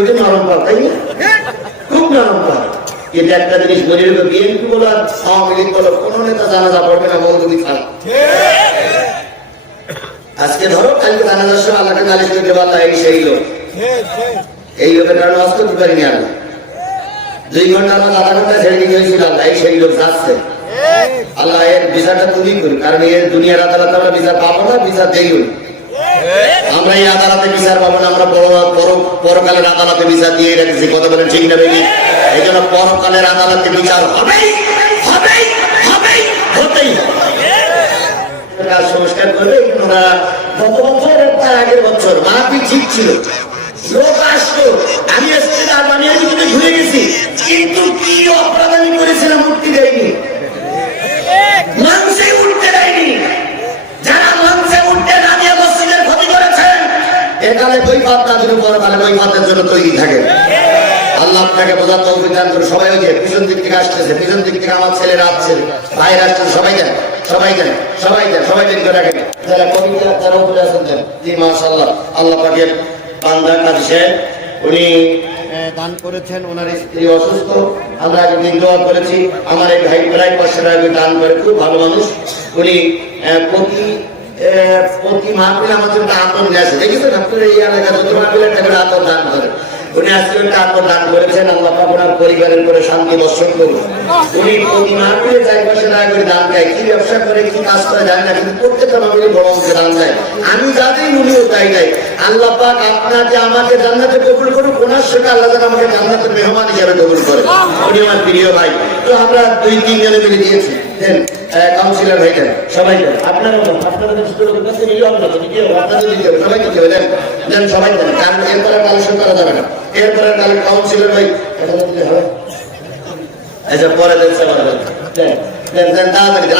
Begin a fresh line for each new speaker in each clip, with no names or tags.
মৌলভীদের নরম পাল, তাই না? খুব নরম পাল। এটা একটা জিনিস মনে রেখো, বিএনপি বলো আর আওয়ামী লীগ বলো, কোন নেতা জানাজা পড়বে না মৌলভী ছাড়া আজকে ধরো, কালকে জানাজার সময় আল্লাহকে নালিশ করতে পারলা এই সেই এই লোকের কারণে অস্ত করতে পারিনি আমি। দুই ঘণ্টা আমার আধা ঘণ্টা ছেড়ে দিয়ে হয়েছিল, আল্লাহ এই লোক যাচ্ছে। আল্লাহ এর বিচারটা তুমি করুন কারণ এর দুনিয়ার আদালত আমরা বিচার পাবো না, বিচার দেই আমরা এই আদালতে বিচার পাবো না, আমরা পরকালের আদালতে বিচার দিয়ে রেখেছি, কথা বলেন ঠিক না বেশি এই জন্য পরকালের আদালতে বিচার হবেই আমি এসছি, তার বানিয়ে কিন্তু ঘুরে গেছি। কিন্তু কি অপরাধ আমি করেছিলাম পাত না জন্য পরকালে বই পাতের জন্য তৈরি থাকে। আল্লাহ আপনাকে বোঝার তৌফিক দান করে সবাই যে পিছন দিক থেকে আসতেছে পিছন দিক থেকে আমার ছেলেরা আসছে। ভাইয়ের আসতেছে সবাই যান সবাই যান সবাই যান সবাই বের করে রাখেন। যারা কবিতা যারা উপরে আছেন যান জি মাশাআল্লাহ। আল্লাহ পাকের বান্দা সাহেব উনি দান করেছেন ওনার স্ত্রী অসুস্থ। আমরা একদিন দোয়া করেছি। আমার এই ভাই প্রায় পাঁচশো টাকা দান করে খুব ভালো মানুষ। উনি আহ, প্রতি মাহফিল আমার জন্য আতন গেছে দেখেছেন আপনার এই এলাকা যত মাহফিল একটা আতন দান করে। উনি আজকে আতন দান করেছেন, আল্লাহ ওনার পরিবারের করে শান্তি বর্ষণ করুন। উনি প্রতি মাহফিলে চার পাঁচশো টাকা করে দান না আমি উনিও তাই দেয়। আল্লাহ পাক আপনাকে আমাকে জান্নাতে কবুল করুক, ওনার সঙ্গে আল্লাহ যেন আমাকে জান্নাতের মেহমান হিসাবে কবুল করে। উনি আমার প্রিয় ভাই, তো আমরা দুই তিন জনে মিলে দিয়েছি কাউন্সিলর দেন, সবাই আপনার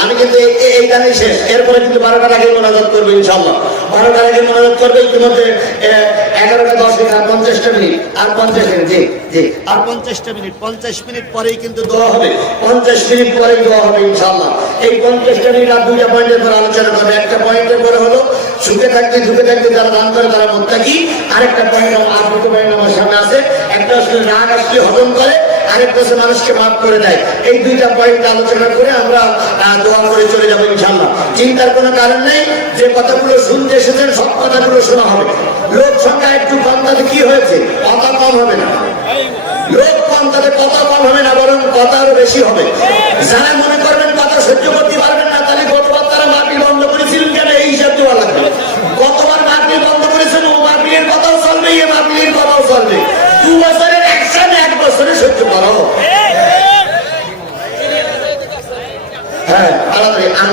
আমি কিন্তু শেষ। এরপরে কিন্তু বারোটার আগে করব ইনশাল্লাহ বারোটার আগে করবে ইতিমধ্যে এগারোটা দশ মিনিট আর পঞ্চাশটা মিনিট। আর পঞ্চাশ মিনিট, জি জি। আর পঞ্চাশটা মিনিট, পঞ্চাশ মিনিট পরেই কিন্তু দোয়া হবে। পঞ্চাশ মিনিট পরেই দোয়া হবে ইনশাল্লাহ এই পঞ্চাশটা মিনিট আর দুইটা পয়েন্টের পর আলোচনা করবে। একটা পয়েন্টের পরে হলো সুখে থাকতে ঝুঁকে থাকতে যারা দান করে, তারা মোত্তাকি। আরেকটা আর দুটো পয়েন্ট আমার সামনে আছে। একটা আসলে রাগ আসলে হজম করে আরেকটা হচ্ছে মানুষকে মাফ করে দেয়। এই দুইটা পয়েন্ট আলোচনা করে আমরা দোয়া করে চলে যাব ইনশাল্লাহ চিন্তার কোনো কারণ নেই, যে কথাগুলো শুনতে এসেছেন, সব কথাগুলো শোনা হবে। লোক সংখ্যা একটু কম, তাতে কি হয়েছে? কথা কম হবে না। লোক কম, তাতে কথা কম হবে না, বরং কথা আরও বেশি হবে। যারা মনে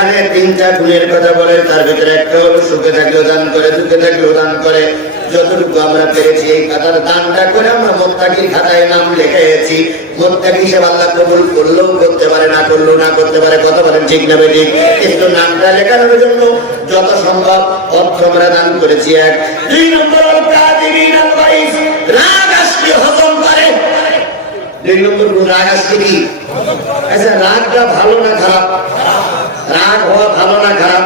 এখানে তিনটা গুণের কথা বলে, তার ভিতরে একটা হলো সুখে থাকলেও দান করে, দুঃখে থাকলেও দান করে। যতটুকু আমরা পেরেছি এই খাতার দানটা করে আমরা মোত্তাকির খাতায় নাম লিখেছি। মোত্তাকি আল্লাহ কবুল করলেও করতে পারে, না করলেও না করতে পারে, কথা বলেন ঠিক না বেঠিক? কিন্তু নামটা লেখানোর জন্য যত সম্ভব অর্থ আমরা দান করেছি এক। দুই নম্বর রাগ আচ্ছা রাগটা ভালো না খারাপ? রাগ হওয়া ভালো না খারাপ?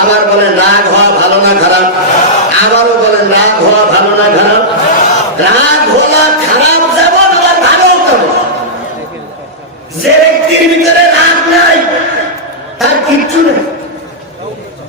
আবার বলে রাগ হওয়া ভালো না খারাপ? আবারও বলে রাগ হওয়া ভালো না খারাপ? রাগ হওয়া খারাপ যেমন আবার ভালো তেমন যে ব্যক্তির ভিতরে রাগ নাই, তার কিচ্ছু নেই।